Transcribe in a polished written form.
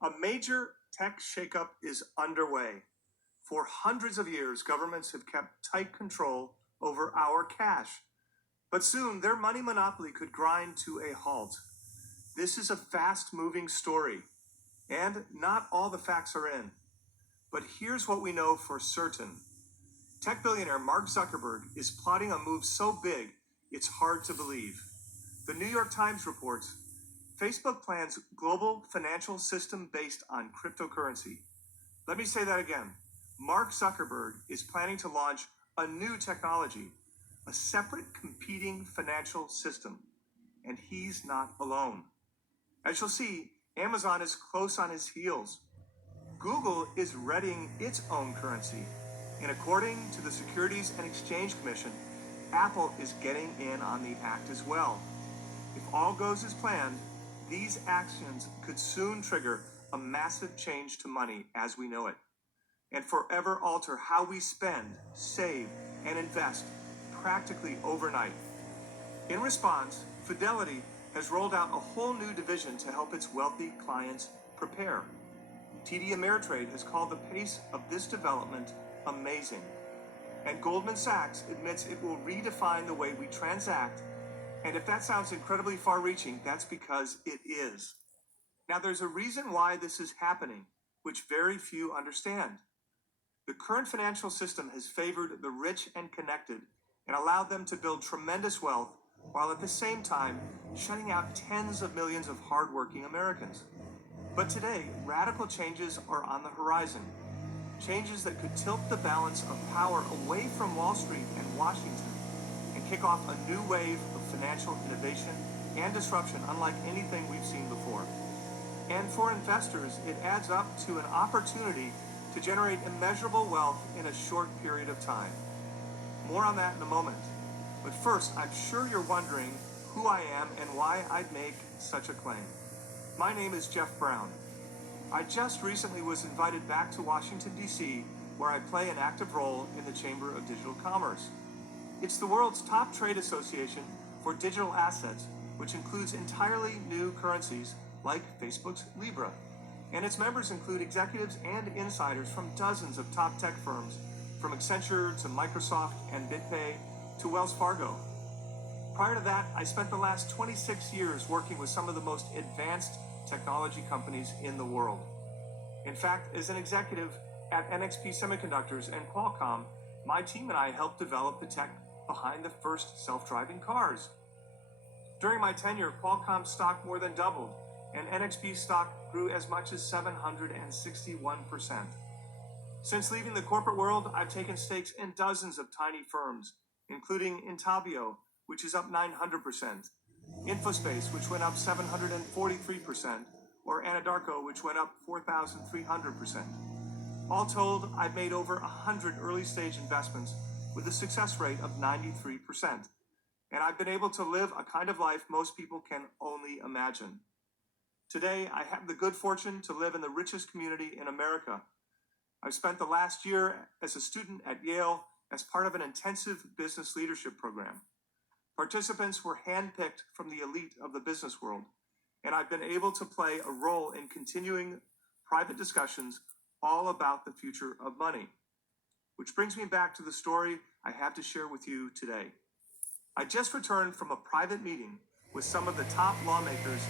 A major tech shakeup is underway. For hundreds of years, governments have kept tight control over our cash. But soon, their money monopoly could grind to a halt. This is a fast-moving story, and not all the facts are in. But here's what we know for certain. Tech billionaire Mark Zuckerberg is plotting a move so big, it's hard to believe. The New York Times reports, Facebook plans global financial system based on cryptocurrency. Let me say that again. Mark Zuckerberg is planning to launch a new technology, a separate competing financial system. And he's not alone. As you'll see, Amazon is close on his heels. Google is readying its own currency. And according to the Securities and Exchange Commission, Apple is getting in on the act as well. If all goes as planned, these actions could soon trigger a massive change to money as we know it, and forever alter how we spend, save, and invest practically overnight. In response, Fidelity has rolled out a whole new division to help its wealthy clients prepare. TD Ameritrade has called the pace of this development amazing. And Goldman Sachs admits it will redefine the way we transact. And if that sounds incredibly far-reaching, that's because it is. Now, there's a reason why this is happening, which very few understand. The current financial system has favored the rich and connected and allowed them to build tremendous wealth, while at the same time shutting out tens of millions of hardworking Americans. But today, radical changes are on the horizon. Changes that could tilt the balance of power away from Wall Street and Washington and kick off a new wave of financial innovation and disruption unlike anything we've seen before. And for investors, it adds up to an opportunity to generate immeasurable wealth in a short period of time. More on that in a moment. But first, I'm sure you're wondering who I am and why I'd make such a claim. My name is Jeff Brown. I just recently was invited back to Washington, D.C., where I play an active role in the Chamber of Digital Commerce. It's the world's top trade association for digital assets, which includes entirely new currencies like Facebook's Libra. And its members include executives and insiders from dozens of top tech firms, from Accenture to Microsoft and BitPay to Wells Fargo. Prior to that, I spent the last 26 years working with some of the most advanced technology companies in the world. In fact, as an executive at NXP Semiconductors and Qualcomm, my team and I helped develop the tech behind the first self-driving cars. During my tenure, Qualcomm stock more than doubled, and NXP stock grew as much as 761%. Since leaving the corporate world, I've taken stakes in dozens of tiny firms, including Intabio, which is up 900%, Infospace, which went up 743%, or Anadarko, which went up 4,300%. All told, I've made over 100 early-stage investments with a success rate of 93%. And I've been able to live a kind of life most people can only imagine. Today, I have the good fortune to live in the richest community in America. I've spent the last year as a student at Yale as part of an intensive business leadership program. Participants were handpicked from the elite of the business world, and I've been able to play a role in continuing private discussions all about the future of money. Which brings me back to the story I have to share with you today. I just returned from a private meeting with some of the top lawmakers